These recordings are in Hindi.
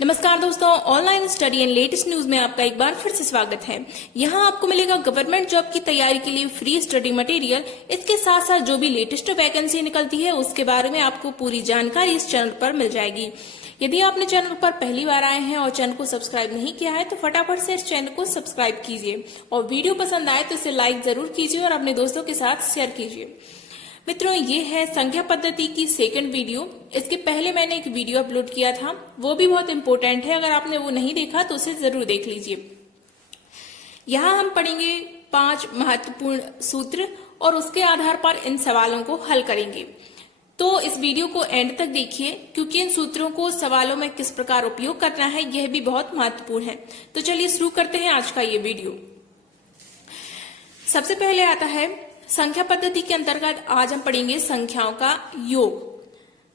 नमस्कार दोस्तों, online study and latest news में आपका एक बार फिर से स्वागत है। यहाँ आपको मिलेगा गवर्नमेंट जॉब की तैयारी के लिए फ्री स्टडी मटेरियल। इसके साथ साथ जो भी लेटेस्ट वैकेंसी निकलती है उसके बारे में आपको पूरी जानकारी इस चैनल पर मिल जाएगी। यदि आपने चैनल पर पहली बार आए हैं और चैनल को सब्सक्राइब नहीं किया है तो फटाफट से इस चैनल को सब्सक्राइब कीजिए और वीडियो पसंद आए तो इसे लाइक जरूर कीजिए और अपने दोस्तों के साथ शेयर कीजिए। मित्रों, ये है संख्या पद्धति की सेकंड वीडियो। इसके पहले मैंने एक वीडियो अपलोड किया था, वो भी बहुत इंपॉर्टेंट है। अगर आपने वो नहीं देखा तो उसे जरूर देख लीजिए। यहाँ हम पढ़ेंगे 5 महत्वपूर्ण सूत्र और उसके आधार पर इन सवालों को हल करेंगे। तो इस वीडियो को एंड तक देखिए, क्योंकि इन सूत्रों को सवालों में किस प्रकार उपयोग करना है यह भी बहुत महत्वपूर्ण है। तो चलिए शुरू करते हैं आज का ये वीडियो। सबसे पहले आता है संख्या पद्धति के अंतर्गत आज हम पढ़ेंगे संख्याओं का योग।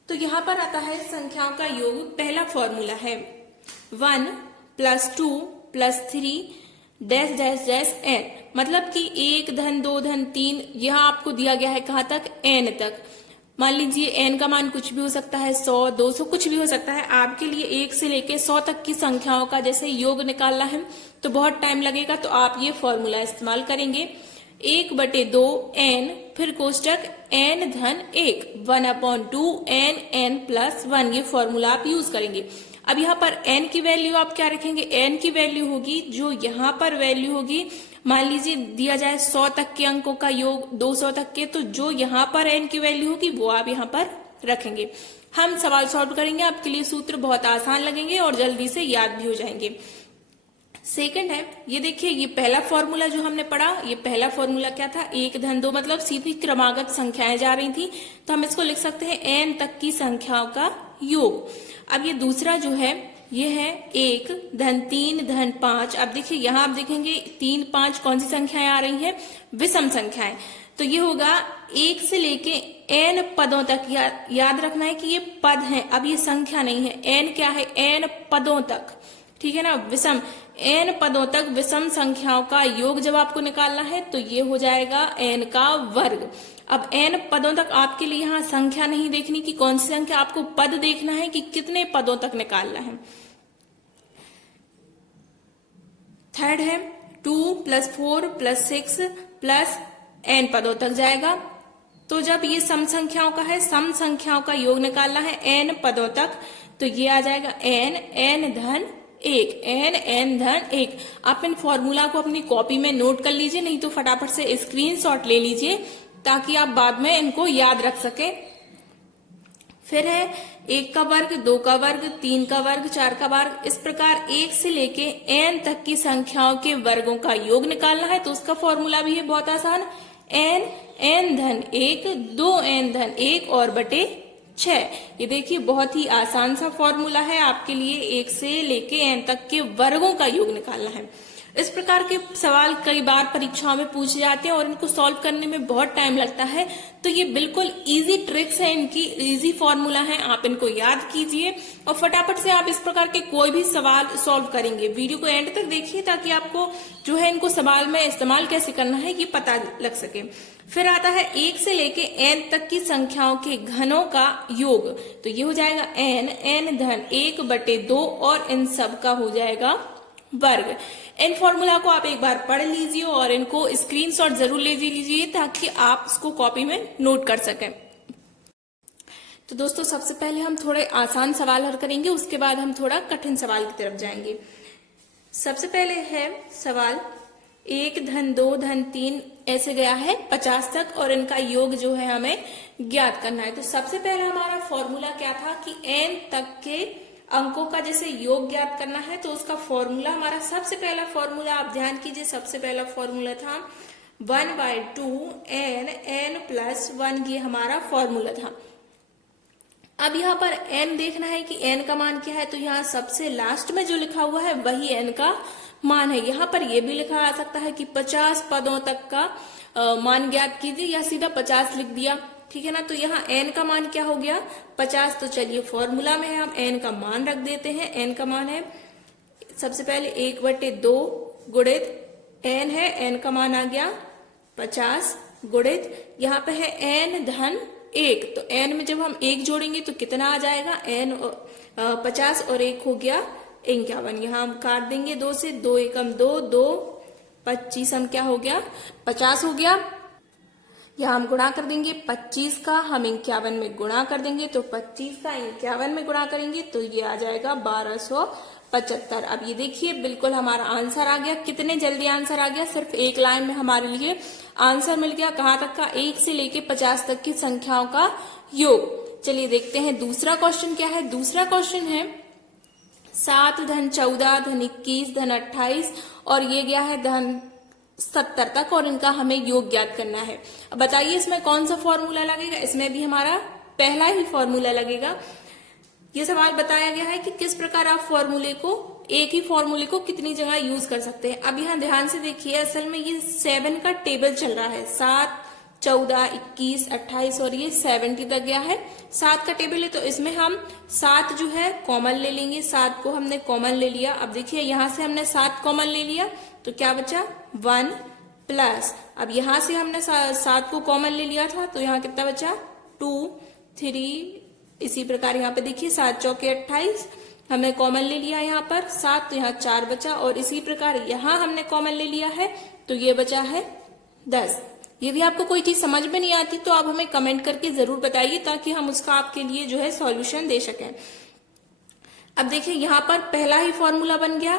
तो यहाँ पर आता है संख्याओं का योग। पहला फॉर्मूला है 1 + 2 + 3 डैश डैश डैश n, मतलब कि 1 धन 2 धन 3। यहाँ आपको दिया गया है कहाँ तक, n तक। मान लीजिए n का मान कुछ भी हो सकता है, 100 200 कुछ भी हो सकता है। आपके लिए 1 से लेके 100 तक की संख्याओं का जैसे योग निकालना है तो बहुत टाइम लगेगा, तो आप ये फॉर्मूला इस्तेमाल करेंगे। 1/2 n, फिर कोष्टक n धन 1 1/2 n + 1, ये फॉर्मूला आप यूज करेंगे। अब यहाँ पर n की वैल्यू आप क्या रखेंगे, n की वैल्यू होगी जो यहाँ पर वैल्यू होगी। मान लीजिए दिया जाए 100 तक के अंकों का योग, 200 तक के, तो जो यहाँ पर n की वैल्यू होगी वो आप यहाँ पर रखेंगे। हम सवाल सॉल्व करेंगे, आपके लिए सूत्र बहुत आसान लगेंगे और जल्दी से याद भी हो जाएंगे। सेकंड है, ये देखिए, ये पहला फॉर्मूला जो हमने पढ़ा, ये पहला फॉर्मूला क्या था, 1 धन 2, मतलब सीधी क्रमागत संख्याएं जा रही थी, तो हम इसको लिख सकते हैं n तक की संख्याओं का योग। अब ये दूसरा जो है ये है 1 धन 3 धन 5। अब देखिए यहाँ आप देखेंगे 3 5 कौन सी संख्याएं आ रही हैं, विषम संख्याएं। तो ये होगा 1 से लेके n पदों तक। याद रखना है कि ये पद हैं, अब ये संख्या नहीं है। n क्या है, n पदों तक, ठीक है ना, विषम। n पदों तक विषम संख्याओं का योग जब आपको निकालना है तो ये हो जाएगा n का वर्ग। अब n पदों तक आपके लिए यहाँ संख्या नहीं देखनी कि कौन सी संख्या, आपको पद देखना है कि कितने पदों तक निकालना है। थर्ड है 2 + 4 + 6 + n पदों तक जाएगा। तो जब ये सम संख्याओं का है, सम संख्याओं का योग निकालना है n पदों तक, तो ये आ जाएगा n धन 1, n धन 1। आप इन फॉर्मूला को अपनी कॉपी में नोट कर लीजिए, नहीं तो फटाफट से स्क्रीनशॉट ले लीजिए ताकि आप बाद में इनको याद रख सके। फिर है 1 का वर्ग, 2 का वर्ग, 3 का वर्ग, 4 का वर्ग। इस प्रकार 1 से लेके n तक की संख्याओं के वर्गों का योग निकालना है, तो उसका फॉर्मूला भी है बहुत आसान, n धन 1 2n धन 1 और बटे 6। ये देखिए बहुत ही आसान सा फॉर्मूला है, आपके लिए 1 से लेके n तक के वर्गों का योग निकालना है। इस प्रकार के सवाल कई बार परीक्षाओं में पूछे जाते हैं और इनको सॉल्व करने में बहुत टाइम लगता है, तो ये बिल्कुल इजी ट्रिक्स है, इनकी इजी फॉर्मूला है, आप इनको याद कीजिए और फटाफट से आप इस प्रकार के कोई भी सवाल सॉल्व करेंगे। वीडियो को एंड तक देखिए ताकि आपको जो है इनको सवाल में इस्तेमाल कैसे करना है ये पता लग सके। फिर आता है 1 से लेके n तक की संख्याओं के घनों का योग, तो ये हो जाएगा n धन 1/2 और इन सब का हो जाएगा वर्ग। इन फॉर्मूला को आप एक बार पढ़ लीजिए और इनको स्क्रीनशॉट जरूर ले लीजिए ताकि आप इसको कॉपी में नोट कर सकें। तो दोस्तों सबसे पहले हम थोड़े आसान सवाल हल करेंगे, उसके बाद हम थोड़ा कठिन सवाल की तरफ जाएंगे। सबसे पहले है सवाल 1 धन 2 धन 3 ऐसे गया है 50 तक और इनका योग जो है हमें ज्ञात करना है। तो सबसे पहले हमारा फॉर्मूला क्या था कि n तक के अंकों का जैसे योग ज्ञात करना है, तो उसका फॉर्मूला, हमारा सबसे पहला फॉर्मूला आप ध्यान कीजिए, सबसे पहला फॉर्मूला था 1/2 n + 1, ये हमारा फॉर्मूला था। अब यहाँ पर n देखना है कि n का मान क्या है, तो यहाँ सबसे लास्ट में जो लिखा हुआ है वही n का मान है। यहाँ पर यह भी लिखा आ सकता है कि 50 पदों तक का मान ज्ञात कीजिए, या सीधा 50 लिख दिया, ठीक है ना। तो यहाँ n का मान क्या हो गया, 50। तो चलिए फॉर्मूला में हम n का मान रख देते हैं। n का मान है सबसे पहले 1/2 गुणित n है, n का मान आ गया 50 गुणित यहाँ पे है n धन 1, तो n में जब हम 1 जोड़ेंगे तो कितना आ जाएगा, n 50 और 1 हो गया 51। यहाँ हम काट देंगे 2 से, 2 एकम 2, 2 25 हम क्या हो गया 50 हो गया। यहाँ हम गुणा कर देंगे 25 का हम 51 में गुणा कर देंगे, तो 25 का 51 में गुणा करेंगे तो ये आ जाएगा 1275। अब ये देखिए बिल्कुल हमारा आंसर आ गया। कितने जल्दी आंसर आ गया, सिर्फ एक लाइन में हमारे लिए आंसर मिल गया। कहाँ तक का, 1 से लेके 50 तक की संख्याओं का योग। चलिए देखते हैं दूसरा क्वेश्चन क्या है। दूसरा क्वेश्चन है 7 धन 14 धन 21 धन 28 और ये गया है धन 70 तक, और इनका हमें योग ज्ञात करना है। अब बताइए इसमें कौन सा फॉर्मूला लगेगा। इसमें भी हमारा पहला ही फॉर्मूला लगेगा। ये सवाल बताया गया है कि किस प्रकार आप फॉर्मूले को, एक ही फॉर्मूले को कितनी जगह यूज कर सकते हैं। अब यहाँ ध्यान से देखिए, असल में ये 7 का टेबल चल रहा है। 7 14 21 28 और ये 70 तक गया है। 7 का टेबल है तो इसमें हम 7 जो है कॉमन ले लेंगे। 7 को हमने कॉमन ले लिया। अब देखिए यहाँ से हमने 7 कॉमन ले लिया तो क्या बचा 1 प्लस, अब यहाँ से हमने 7 को कॉमन ले लिया था तो यहाँ कितना बचा 2 3। इसी प्रकार यहाँ पे देखिए 7 चौके 28 हमने कॉमन ले लिया यहाँ पर 7, तो यहाँ 4 बचा, और इसी प्रकार यहाँ हमने कॉमन ले लिया है तो ये बचा है 10। यदि आपको कोई चीज समझ में नहीं आती तो आप हमें कमेंट करके जरूर बताइए ताकि हम उसका आपके लिए जो है सॉल्यूशन दे सकें। अब देखिए यहाँ पर पहला ही फॉर्मूला बन गया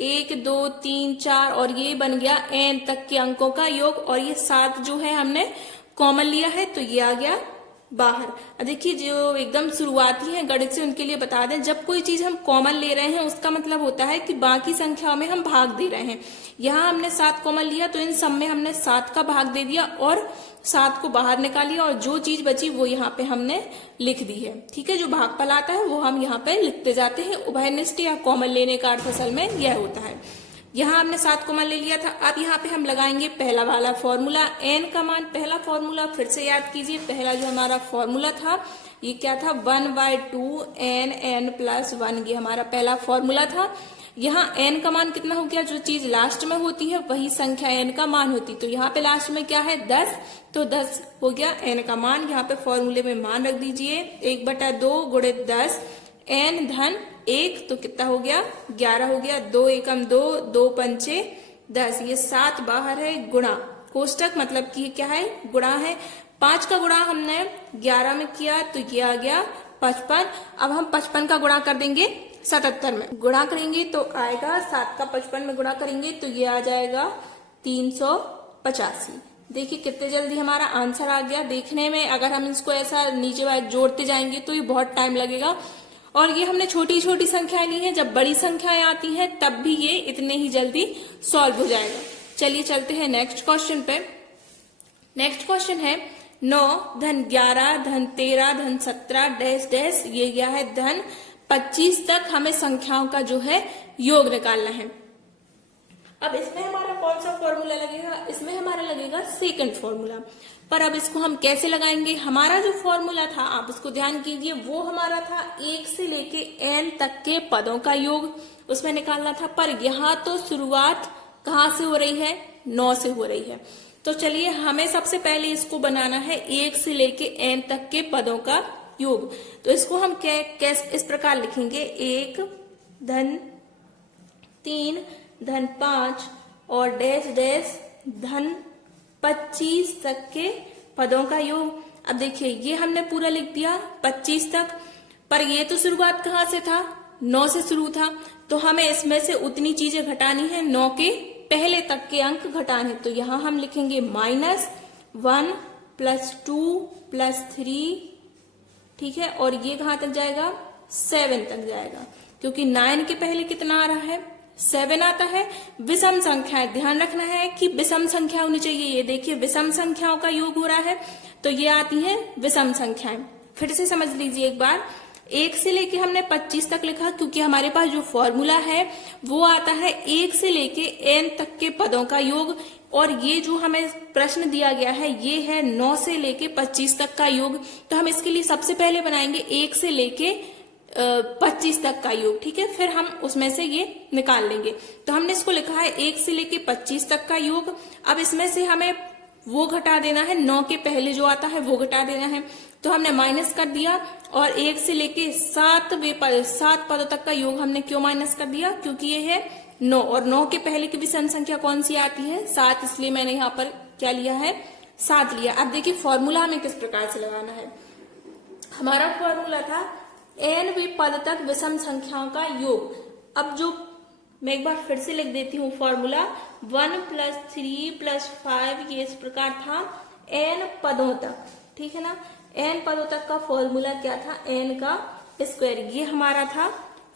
1 2 3 4 और ये बन गया n तक के अंकों का योग, और ये 7 जो है हमने कॉमन लिया है तो ये आ गया बाहर। अब देखिए जो एकदम शुरुआती है गणित से उनके लिए बता दें, जब कोई चीज हम कॉमन ले रहे हैं उसका मतलब होता है कि बाकी संख्याओं में हम भाग दे रहे हैं। यहाँ हमने 7 कॉमन लिया तो इन सब में हमने 7 का भाग दे दिया और 7 को बाहर निकाल लिया, और जो चीज बची वो यहाँ पे हमने लिख दी है। ठीक है, जो भागफल आता है वो हम यहाँ पे लिखते जाते हैं। उभयनिष्ठ या कॉमन लेने का अर्थ असल में यह होता है। यहाँ हमने 7 कॉमन ले लिया था। अब यहाँ पे हम लगाएंगे पहला वाला फॉर्मूला, n का मान। पहला फॉर्मूला फिर से याद कीजिए, पहला जो हमारा फॉर्मूला था ये क्या था 1/2 n प्लस 1, ये हमारा पहला फॉर्मूला था। यहाँ n का मान कितना हो गया, जो चीज लास्ट में होती है वही संख्या n का मान होती, तो यहाँ पे लास्ट में क्या है 10, तो 10 हो गया n का मान। यहाँ पे फॉर्मूले में मान रख दीजिए 1/2 गुणित 10 n धन 1, तो कितना हो गया 11 हो गया। 2 एकम 2, 2 पंचे 10, ये 7 बाहर है गुणा कोष्टक, मतलब कि क्या है गुणा है। 5 का गुणा हमने 11 में किया तो ये आ गया 55। अब हम 55 का गुणा कर देंगे 77 में, गुणा करेंगे तो आएगा 7 का 55 में गुणा करेंगे तो ये आ जाएगा 385। देखिए कितने जल्दी हमारा आंसर आ गया। देखने में अगर हम इसको ऐसा नीचे जोड़ते जाएंगे तो ये बहुत टाइम लगेगा, और ये हमने छोटी छोटी संख्याएं ली हैं। जब बड़ी संख्याएं आती हैं तब भी ये इतने ही जल्दी सॉल्व हो जाएगा। चलिए चलते हैं नेक्स्ट क्वेश्चन पे। नेक्स्ट क्वेश्चन है 9 धन 11 धन 13 धन 17 डैश डैश, ये गया है धन 25 तक हमें संख्याओं का जो है योग निकालना है। अब इसमें हमारा कौन सा फॉर्मूला लगेगा, इसमें हमारा लगेगा सेकंड फॉर्मूला। पर अब इसको हम कैसे लगाएंगे, हमारा जो फॉर्मूला था आप इसको ध्यान कीजिए, वो हमारा था 1 से लेके n तक के पदों का योग उसमें निकालना था। पर यहाँ तो शुरुआत कहाँ से हो रही है 9 से हो रही है। तो चलिए हमें सबसे पहले इसको बनाना है 1 से लेके n तक के पदों का योग। तो इसको हम कैसे इस प्रकार लिखेंगे 1 धन 3 धन 5 और डैश डैश धन 25 तक के पदों का योग। अब देखिए ये हमने पूरा लिख दिया 25 तक, पर ये तो शुरुआत कहाँ से था 9 से शुरू था, तो हमें इसमें से उतनी चीजें घटानी है 9 के पहले तक के अंक घटाने। तो यहाँ हम लिखेंगे -1 + 2 + 3, ठीक है, और ये कहाँ तक जाएगा 7 तक जाएगा, क्योंकि 9 के पहले कितना आ रहा है 7 आता है। विषम संख्याएं, ध्यान रखना है कि विषम संख्या होनी चाहिए। ये देखिए विषम संख्याओं का योग हो रहा है तो ये आती हैं विषम संख्याएं। फिर से समझ लीजिए एक बार, 1 से लेके हमने 25 तक लिखा क्योंकि हमारे पास जो फॉर्मूला है वो आता है 1 से लेके n तक के पदों का योग, और ये जो हमें प्रश्न दिया गया है ये है 9 से लेके 25 तक का योग। तो हम इसके लिए सबसे पहले बनाएंगे 1 से लेके 25 तक का योग, ठीक है, फिर हम उसमें से ये निकाल लेंगे। तो हमने इसको लिखा है 1 से लेके 25 तक का योग। अब इसमें से हमें वो घटा देना है, 9 के पहले जो आता है वो घटा देना है। तो हमने माइनस कर दिया और 1 से लेके 7 पदों तक का योग हमने क्यों माइनस कर दिया, क्योंकि ये है 9 और 9 के पहले की भी सम संख्या कौन सी आती है 7, इसलिए मैंने यहाँ पर क्या लिया है 7 लिया। अब देखिए फॉर्मूला हमें किस प्रकार से लगाना है। हमारा फॉर्मूला था nवें पद तक विषम संख्याओं का योग। अब जो मैं एक बार फिर से लिख देती हूँ फॉर्मूला 1 + 3 + 5 ये इस प्रकार था n पदों तक, ठीक है ना। n पदों तक का फॉर्मूला क्या था n का स्क्वायर, ये हमारा था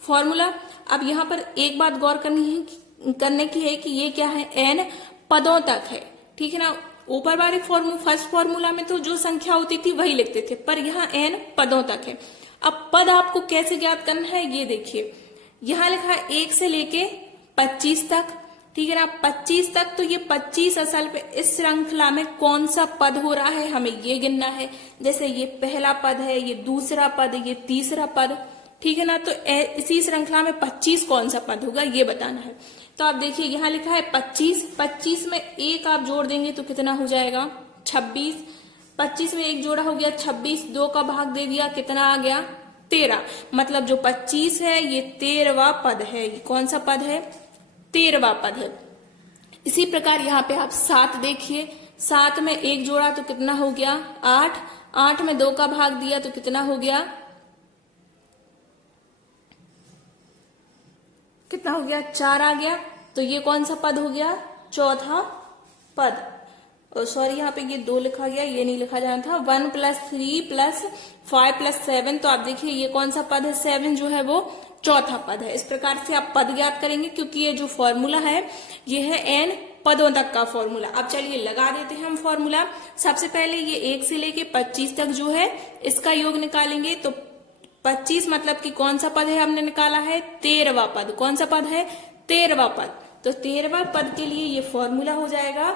फॉर्मूला। अब यहाँ पर एक बात गौर करने की है कि ये क्या है n पदों तक है, ठीक है ना। ऊपर वाले फर्स्ट फॉर्मूला में तो जो संख्या होती थी वही लिखते थे, पर यहाँ n पदों तक है। अब पद आपको कैसे ज्ञात करना है ये देखिए, यहाँ लिखा है 1 से लेके 25 तक, ठीक है ना। 25 तक, तो ये 25 असल पे इस श्रृंखला में कौन सा पद हो रहा है हमें ये गिनना है। जैसे ये पहला पद है, ये दूसरा पद, ये तीसरा पद, ठीक है ना। तो इसी श्रृंखला में 25 कौन सा पद होगा ये बताना है। तो आप देखिए यहाँ लिखा है 25 में 1 आप जोड़ देंगे तो कितना हो जाएगा 26। 25 में 1 जोड़ा हो गया 26, 2 का भाग दे दिया कितना आ गया 13। मतलब जो 25 है ये 13वां पद है। ये कौन सा पद है 13वां पद है। इसी प्रकार यहाँ पे आप 7 देखिए, 7 में 1 जोड़ा तो कितना हो गया 8, 8 में 2 का भाग दिया तो कितना हो गया 4 आ गया। तो ये कौन सा पद हो गया चौथा पद। सॉरी यहाँ पे ये 2 लिखा गया, ये नहीं लिखा जाना था। 1 + 3 + 5 + 7, तो आप देखिए ये कौन सा पद है 7 जो है वो चौथा पद है। इस प्रकार से आप पद ज्ञात करेंगे, क्योंकि ये जो फॉर्मूला है ये है n पदों तक का फॉर्मूला। अब चलिए लगा देते हैं हम फॉर्मूला। सबसे पहले ये 1 से लेके 25 तक जो है इसका योग निकालेंगे। तो 25 मतलब कि कौन सा पद है हमने निकाला है 13वां पद। कौन सा पद है 13वां पद। तो 13वां पद के लिए ये फॉर्मूला हो जाएगा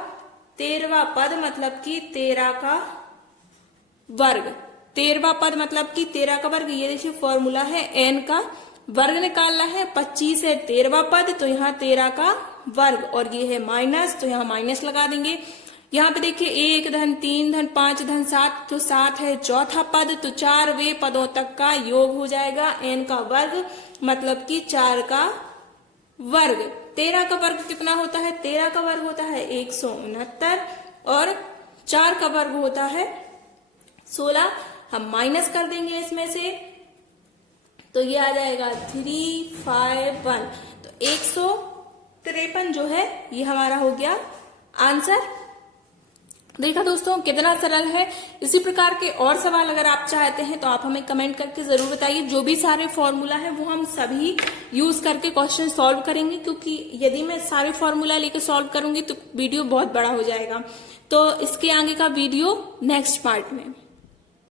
13वां पद मतलब कि 13 का वर्ग। 13वां पद मतलब कि 13 का वर्ग। ये देखिए फॉर्मूला है n का वर्ग निकालना है। 25 है 13वां पद, तो यहाँ 13 का वर्ग, और ये है माइनस, तो यहाँ माइनस लगा देंगे। यहाँ पे देखिए 1 धन 3 धन 5 धन 7, तो 7 है चौथा पद। तो 4वें पदों तक का योग हो जाएगा n का वर्ग मतलब कि 4 का वर्ग। 13 का वर्ग कितना होता है 13 का वर्ग होता है 169 और 4 का वर्ग होता है 16। हम माइनस कर देंगे इसमें से, तो ये आ जाएगा 351। तो 153 जो है ये हमारा हो गया आंसर। देखा दोस्तों कितना सरल है। इसी प्रकार के और सवाल अगर आप चाहते हैं तो आप हमें कमेंट करके जरूर बताइए। जो भी सारे फॉर्मूला है वो हम सभी यूज करके क्वेश्चन सॉल्व करेंगे, क्योंकि यदि मैं सारे फॉर्मूला लेके सॉल्व करूंगी तो वीडियो बहुत बड़ा हो जाएगा। तो इसके आगे का वीडियो नेक्स्ट पार्ट में।